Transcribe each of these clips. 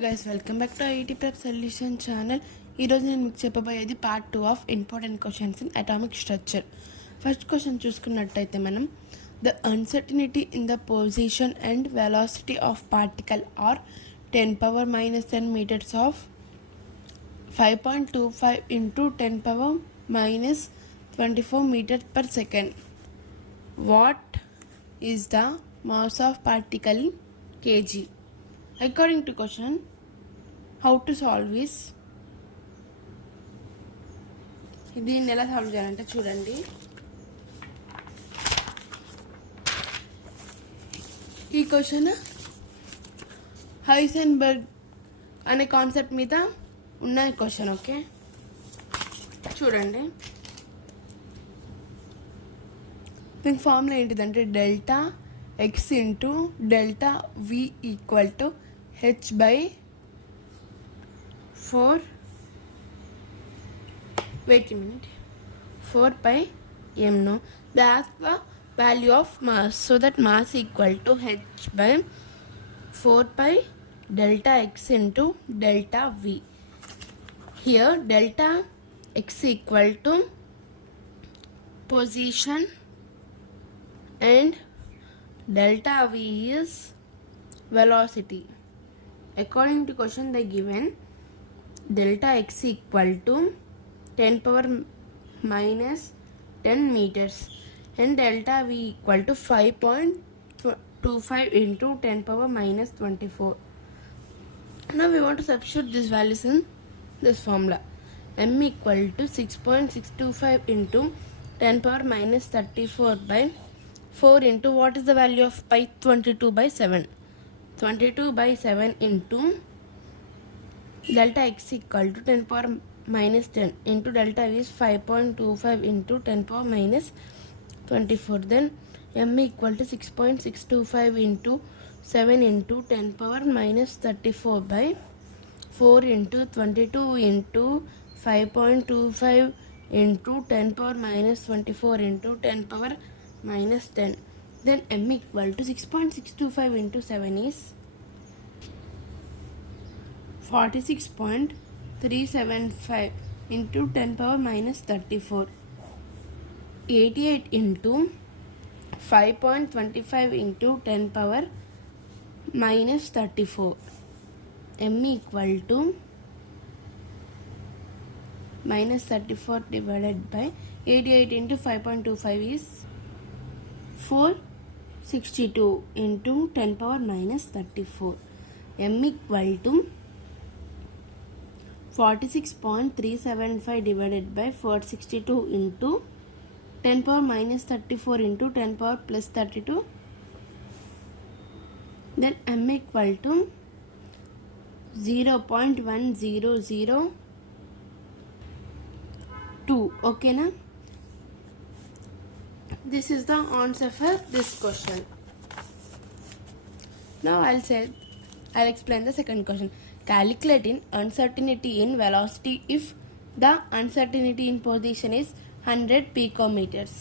Guys welcome back to IIT prep solution channel. ఈరోజు నేను మీకు చెప్పబోయేది part 2 of important questions in atomic structure. First question చూసుకున్నట్టయితే మనం the uncertainty in the position and velocity of particle are 10⁻⁻10 meters of 5.25 into 10⁻⁻24 meters per second. What is the mass of particle in kg? According to question, how to solve this? దీన్ని ఎలా సాల్వ్ చేయాలంటే చూడండి, ఈ question Heisenberg అనే కాన్సెప్ట్ మీద ఉన్న question. Okay, చూడండి, దీనికి ఫార్ములా ఏంటిదంటే delta x into delta v equal to h by 4 by m. No, that's the value of mass, so that mass equal to h by 4 by delta x into delta v. Here delta x equal to position and delta v is velocity. According to question, they given delta x equal to 10⁻⁻10 meters and delta v equal to 5.25 into 10⁻⁻24. Now we want to substitute these values in this formula. M equal to 6.625 into 10⁻⁻34 by 4 into what is the value of pi? 22/7. 22/7 into delta x equal to 10⁻⁻10 into delta v is 5.25 into 10⁻⁻24. Then m equal to 6.625 into 7 into 10⁻⁻34 by 4 into 22 into 5.25 into 10⁻⁻24 into 10⁻⁻10. Then m equal to 6.625 into 7 is 46.375 into 10⁻⁻34. 88 into 5.25 into 10⁻⁻34. m equal to -34 divided by 88 into 5.25 is 462 into 10⁻⁻34. m equal to 46.375 divided by 462 into 10⁻⁻34 into 10⁻+32. Then m equal to 0.1002. Okay na? This is the answer for this question. Now I'll explain the second question. Calculating uncertainty in velocity if the uncertainty in position is 100 picometers.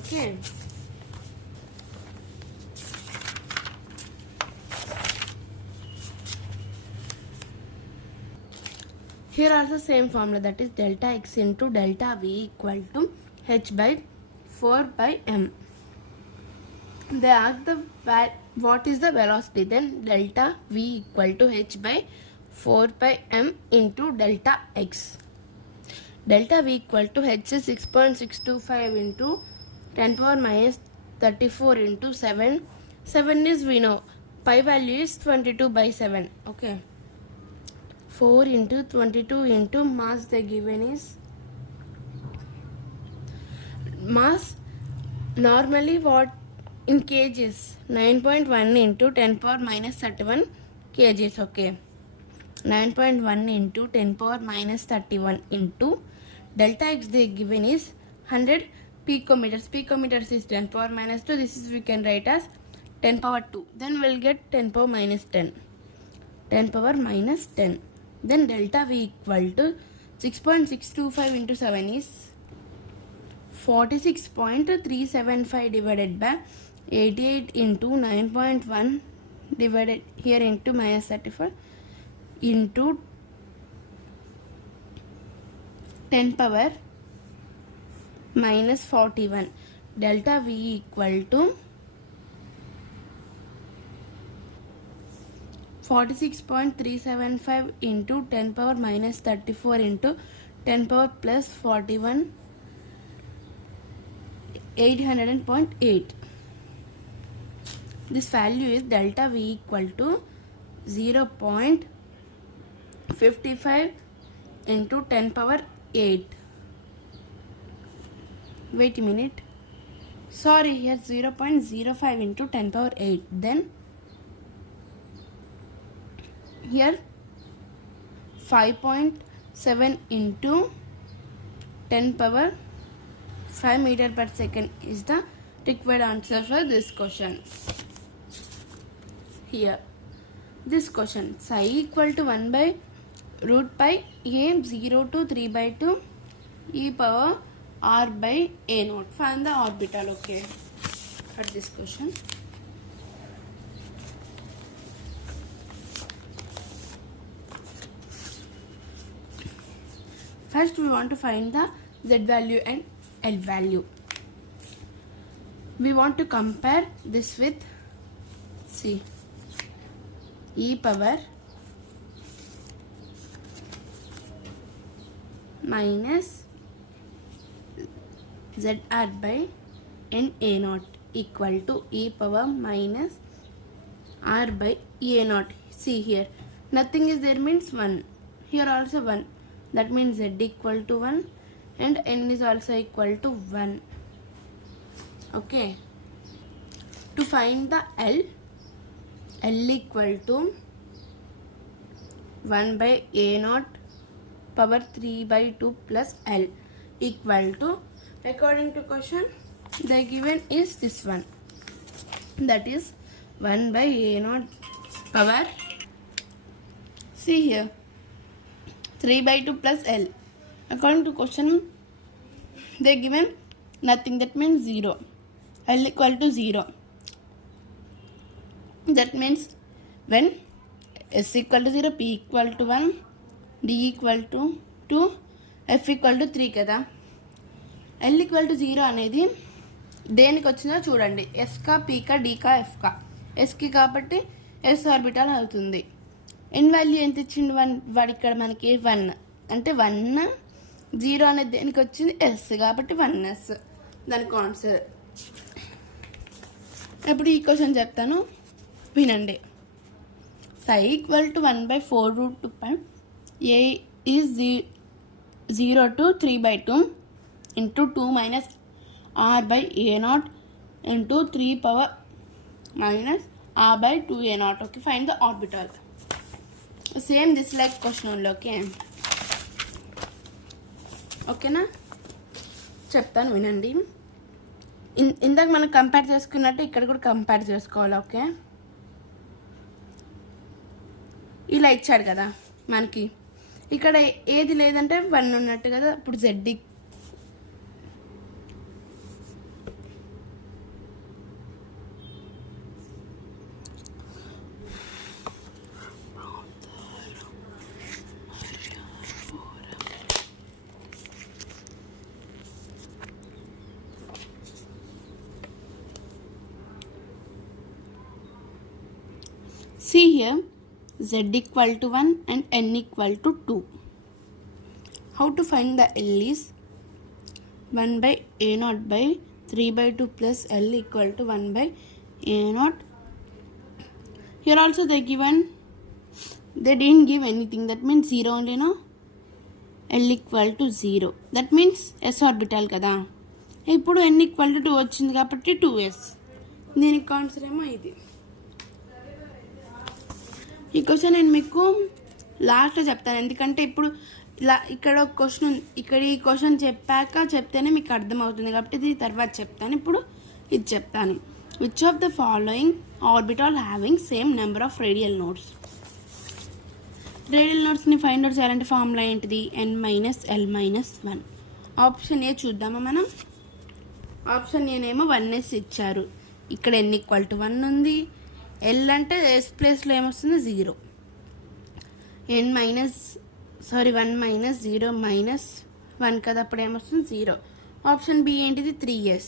Okay. Here also same formula, that is delta x into delta v equal to h by 4 by m. They ask what is the velocity, then delta v equal to h by 4 by m into delta x. Delta v equal to h is 6.625 into 10⁻⁻34 into 7. 7 is we know, pi value is 22/7. Okay. 4 into 22 into mass they given is mass normally what in kgs 9.1 into 10⁻⁻31 kgs. Okay, 9.1 into 10⁻⁻31 into delta x they given is 100 picometers. Picometers is 10⁻⁻2. This is we can write as 10⁻2. Then we'll get 10⁻⁻10. 10⁻⁻10. Then delta v equal to 6.625 into 7 is 46.375 divided by 88 into 9.1 divided here into minus 34 into 10 power minus 41. Delta V equal to 46.375 into 10 power minus 34 into 10 power plus 41, 800.8. This value is delta V equal to 0.55 into 10 power 8. Wait a minute. Sorry, here 0.05 into 10 power 8. Then here 5.7 into 10 power 5 meter per second is the required answer for this question. Here this question, psi equal to 1 by root pi a 0 to 3 by 2 e power r by a naught. Find the orbital. Okay, for this question. First we want to find the z value and l value. We want to compare this with, see, e power minus zr by n a naught equal to e power minus r by a naught. See here, nothing is there means 1. Here also 1. That means z equal to 1 and n is also equal to 1. Okay. To find the L equal to 1 by a naught power 3 by 2 plus L equal to, according to question, the given is this one. That is 1 by a naught power, see here, 3 by 2 plus L. According to question, they given nothing, that means 0. L equal to 0. That means when S equal to 0, P equal to 1, D equal to 2, F equal to 3 కదా. L equal to 0 అనేది దేనికి వచ్చిందో చూడండి, S కా, P కా, D కా, F కా. S కి కాబట్టి S ఆర్బిటాల్ అవుతుంది. n వాల్యూ ఎంత ఇచ్చిండు, 1. వాడు ఇక్కడ మనకి 1 అంటే 1, 0 అనేది దేనికి వచ్చింది, S కాబట్టి 1s దానికి ఆన్సర్. ఇప్పుడు ఈ క్వశ్చన్ చెప్తాను వినండి. psi ఈక్వల్ టు 1 by 4 root 2 pi a is 0 to 3 by 2 into 2 minus r by a naught into 3 power minus r by 2a naught. Okay, find the orbital. Same this like question only. Okay, ఓకేనా, చెప్తాను వినండి. ఇందాక మనం కంపేర్ చేసుకున్నట్టు ఇక్కడ కూడా కంపేర్ చేసుకోవాలి. ఓకే, ఇలా ఇచ్చాడు కదా మనకి, ఇక్కడ ఏది లేదంటే 1 ఉన్నట్టు కదా. ఇప్పుడు Z see here, z equal to 1 and n equal to 2. How to find the L is 1 by a naught by 3 by 2 plus L equal to 1 by a naught. Here also they didn't give anything, that means 0 only, no. L equal to 0, that means S orbital కదా. ఇప్పుడు n equal to 2 వచ్చింది కాబట్టి 2s. దీనికి ఆన్సర్ ఏమో ఇది. ఈ క్వశ్చన్ నేను మీకు లాస్ట్లో చెప్తాను, ఎందుకంటే ఇప్పుడు ఇక్కడ ఒక క్వశ్చన్ ఉంది, ఇక్కడ ఈ క్వశ్చన్ చెప్పాక చెప్తేనే మీకు అర్థమవుతుంది కాబట్టి ఇది తర్వాత చెప్తాను. ఇప్పుడు ఇది చెప్తాను. Which of the following orbital having same number of radial nodes. Radial నోడ్స్ని ఫైండ్ అవుట్ చేయాలంటే ఫార్ములా ఏంటిది, n minus l minus 1. Option A చూద్దామా మనం. ఆప్షన్ ఏనేమో 1s ఇచ్చారు, ఇక్కడ n ఈక్వల్ టు 1 ఉంది, ఎల్ అంటే ఎస్ ప్లేస్లో ఏమొస్తుంది 0. n మైనస్ 1 మైనస్ 0 మైనస్ 1 కదా, అప్పుడు ఏమొస్తుంది 0. ఆప్షన్ బి ఏంటిది 3s.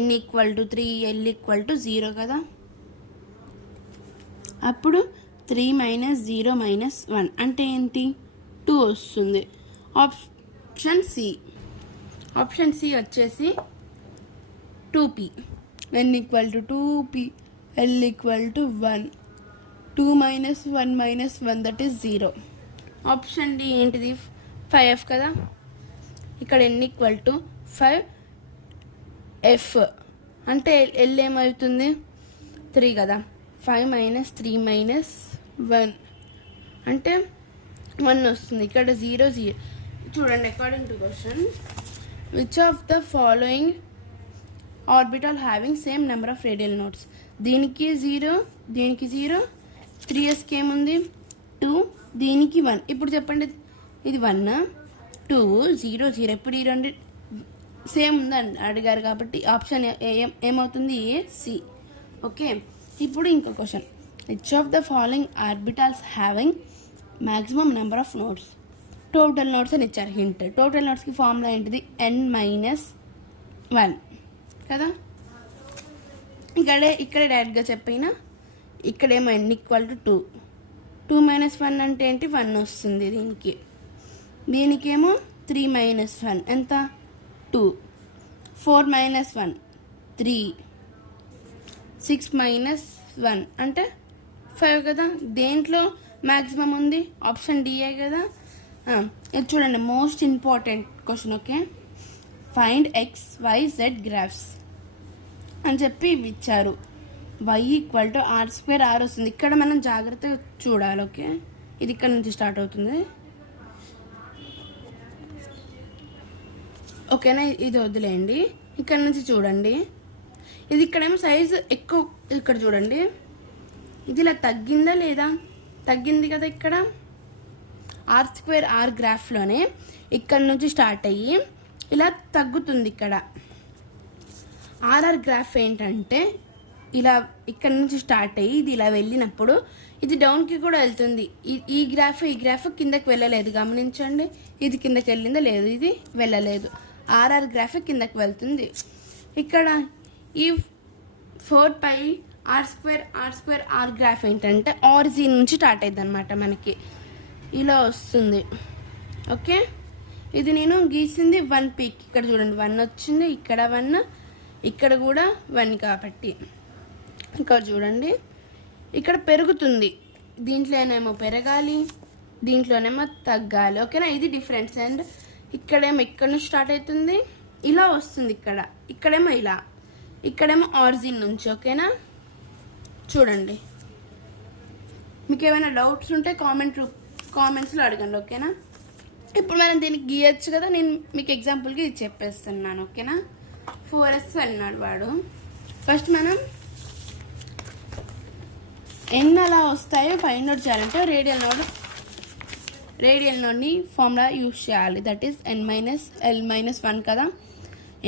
n equal to 3, l equal to 0 కదా, అప్పుడు 3 మైనస్ 0 మైనస్ 1 అంటే ఏంటి 2 వస్తుంది. ఆప్షన్ సి వచ్చేసి 2p. n equal to 2p, l equal to 1. 2 minus 1 minus 1 that is 0. Option D ఏంటిది 5f కదా, ఇక్కడ n ఈక్వల్ టు 5f అంటే l ఏమవుతుంది 3 కదా, 5 మైనస్ 3 మైనస్ 1 అంటే 1 వస్తుంది. ఇక్కడ 0 0. చూడండి, according to question, which of the following orbital having same number of radial notes. దీనికి 0, దీనికి 0, 3sకి ఏముంది 2, దీనికి 1. ఇప్పుడు చెప్పండి, ఇది 1 2 0 0. ఇప్పుడు ఈ రెండు సేమ్ ఉందని అడిగారు కాబట్టి ఆప్షన్ ఏమవుతుంది ఏ సి. ఓకే, ఇప్పుడు ఇంకో question, which of the following orbitals having maximum number of notes. Total notes అని ఇచ్చారు హింట్. టోటల్ నోట్స్కి ఫార్ములా ఏంటిది n మైనస్ 1 కదా, ఇక్కడ డైరెక్ట్గా చెప్పినా, ఇక్కడేమో n ఈక్వల్ టు 2. 2 మైనస్ 1 అంటే ఏంటి 1 వస్తుంది దీనికి. దీనికేమో 3 మైనస్ 1 ఎంత 2. 4 మైనస్ 1 3. 6 మైనస్ 1 అంటే 5 కదా. దేంట్లో మ్యాక్సిమం ఉంది ఆప్షన్ డిఏ కదా. ఇది చూడండి, most important question. Okay, find x, y, z graphs అని చెప్పి ఇవి ఇచ్చారు. y equal to r² r వస్తుంది. ఇక్కడ మనం జాగ్రత్తగా చూడాలి. ఓకే, ఇది ఇక్కడ నుంచి స్టార్ట్ అవుతుంది. ఓకేనా, ఇది వదిలేయండి. ఇక్కడ నుంచి చూడండి, ఇది ఇక్కడేమో సైజు ఎక్కువ. ఇక్కడ చూడండి, ఇది ఇలా తగ్గిందా లేదా, తగ్గింది కదా. ఇక్కడ r² r గ్రాఫ్లోనే ఇక్కడ నుంచి స్టార్ట్ అయ్యి ఇలా తగ్గుతుంది. ఇక్కడ ఆర్ఆర్ గ్రాఫ్ ఏంటంటే ఇలా ఇక్కడ నుంచి స్టార్ట్ అయ్యి ఇది ఇలా వెళ్ళినప్పుడు ఇది డౌన్కి కూడా వెళ్తుంది. ఈ గ్రాఫ్ కిందకి వెళ్ళలేదు, గమనించండి. ఇది కిందకి వెళ్ళిందో లేదు, ఇది వెళ్ళలేదు. ఆర్ఆర్ గ్రాఫ్ కిందకి వెళ్తుంది. ఇక్కడ ఈ 4π r² r గ్రాఫ్ ఏంటంటే ఆరిజిన్ నుంచి స్టార్ట్ అయ్యింది అనమాట, మనకి ఇలా వస్తుంది. ఓకే, ఇది నేను గీసింది 1 పీక్. ఇక్కడ చూడండి 1 వచ్చింది, ఇక్కడ 1, ఇక్కడ కూడా 1 కాబట్టి. ఇక్కడ చూడండి, ఇక్కడ పెరుగుతుంది. దీంట్లోనేమో పెరగాలి, దీంట్లోనేమో తగ్గాలి. ఓకేనా, ఇది డిఫరెన్స్. అండ్ ఇక్కడేమో ఇక్కడ నుంచి స్టార్ట్ అవుతుంది, ఇలా వస్తుంది. ఇక్కడేమో ఇలా, ఇక్కడేమో ఆరిజిన్ నుంచి. ఓకేనా, చూడండి. మీకు ఏమైనా డౌట్స్ ఉంటే కామెంట్స్లో అడగండి. ఓకేనా, ఇప్పుడు మనం దీనికి గీయచ్చు కదా. నేను మీకు ఎగ్జాంపుల్కి ఇది చెప్పేస్తున్నాను. ఓకేనా, 4s అన్నాడు వాడు. ఫస్ట్ మనం ఎన్ని అలా వస్తాయో ఫైండ్ అవుట్ చేయాలంటే రేడియల్ నోడ్ని ఫార్ములా యూజ్ చేయాలి. That is n minus l minus 1 కదా.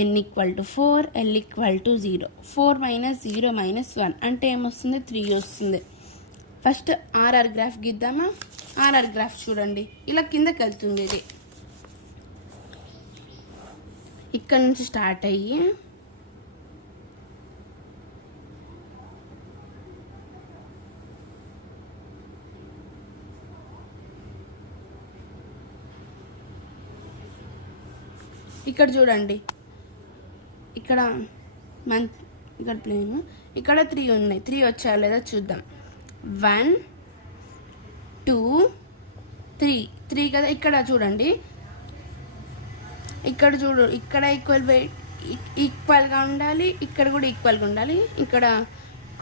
n equal to 4, l equal to 0. 4 minus 0 minus 1 అంటే ఏమొస్తుంది 3 వస్తుంది. ఫస్ట్ ఆర్ఆర్ గ్రాఫ్ గీద్దామా. ఆర్ఆర్ గ్రాఫ్ చూడండి, ఇలా కిందకి వెళ్తుంది. ఇది ఇక్కడ నుంచి స్టార్ట్ అయ్యి ఇక్కడ చూడండి, ఇక్కడ ప్లేన్, ఇక్కడ 3 ఉన్నాయి. 3 వచ్చా లేదా చూద్దాం. 1 2 3 కదా. ఇక్కడ చూడండి, ఇక్కడ ఇక్కడ ఈక్వల్గా ఉండాలి, ఇక్కడ కూడా ఈక్వల్గా ఉండాలి. ఇక్కడ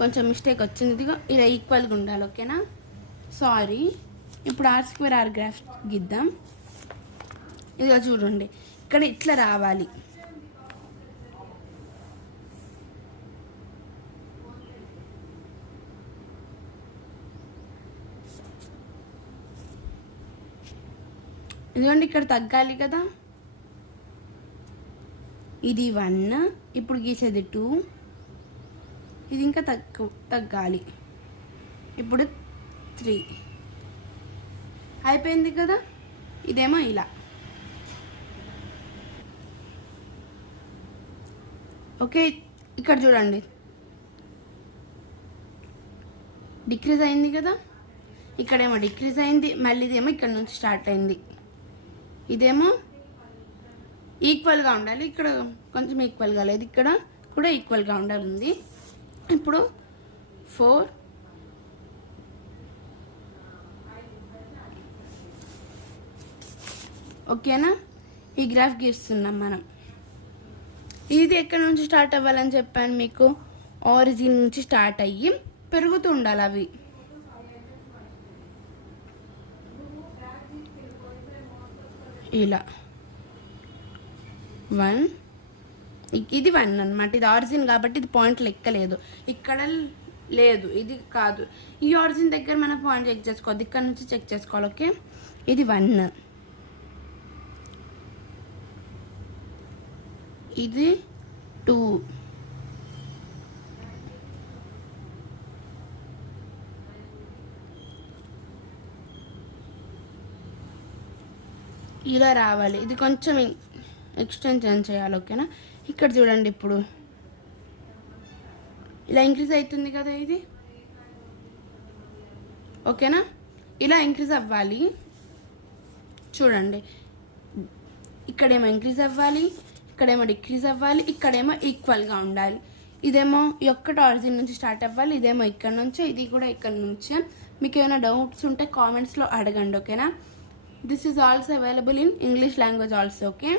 కొంచెం మిస్టేక్ వచ్చింది, ఇదిగో ఇలా ఈక్వల్గా ఉండాలి. ఓకేనా, సారీ. ఇప్పుడు r² r గ్రాఫ్ గీద్దాం. ఇదిగో చూడండి, ఇక్కడ ఇట్లా రావాలి. ఎందుకంటే ఇక్కడ తగ్గాలి కదా. ఇది 1, ఇప్పుడు గీసేది 2, ఇది ఇంకా తగ్గాలి. ఇప్పుడు 3 అయిపోయింది కదా. ఇదేమో ఇలా. ఓకే, ఇక్కడ చూడండి డిక్రీజ్ అయింది కదా, ఇక్కడేమో డిక్రీజ్ అయింది, మళ్ళీ ఇదేమో ఇక్కడ నుంచి స్టార్ట్ అయింది. ఇదేమో ఈక్వల్గా ఉండాలి, ఇక్కడ కొంచెం ఈక్వల్గా లేదు, ఇక్కడ కూడా ఈక్వల్గా ఉండాలి. ఇప్పుడు 4 ఓకేనా. ఈ గ్రాఫ్ గీస్తున్నాం మనం. ఇది ఎక్కడి నుంచి స్టార్ట్ అవ్వాలని చెప్పాను మీకు, ఆరిజిన్ నుంచి స్టార్ట్ అయ్యి పెరుగుతూ ఉండాలి అవి. ఇలా 1, ఇది 1 అనమాట. ఇది ఆరిజిన్ కాబట్టి ఇది పాయింట్ లెక్కలేదు, ఇక్కడ లేదు, ఇది కాదు. ఈ ఆరిజిన్ దగ్గర మనం పాయింట్ చెక్ చేసుకోవద్దు, ఇక్కడ నుంచి చెక్ చేసుకోవాలి. ఓకే, ఇది 1, ఇది 2, ఇలా రావాలి. ఇది కొంచెం ఎక్స్టెన్షన్ చేయాలి. ఓకేనా, ఇక్కడ చూడండి ఇప్పుడు ఇలా ఇంక్రీజ్ అవుతుంది కదా ఇది. ఓకేనా, ఇలా ఇంక్రీజ్ అవ్వాలి. చూడండి ఇక్కడేమో ఇంక్రీజ్ అవ్వాలి, ఇక్కడేమో డిక్రీజ్ అవ్వాలి, ఇక్కడేమో ఈక్వల్గా ఉండాలి. ఇదేమో ఈ ఒక్కటి ఆరిజిన్ నుంచి స్టార్ట్ అవ్వాలి, ఇదేమో ఇక్కడ నుంచి, ఇది కూడా ఇక్కడ నుంచి. మీకు ఏమైనా డౌట్స్ ఉంటే కామెంట్స్లో అడగండి. ఓకేనా, this is also available in English language also. Okay,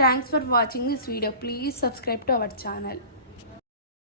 thanks for watching this video. Please subscribe to our channel.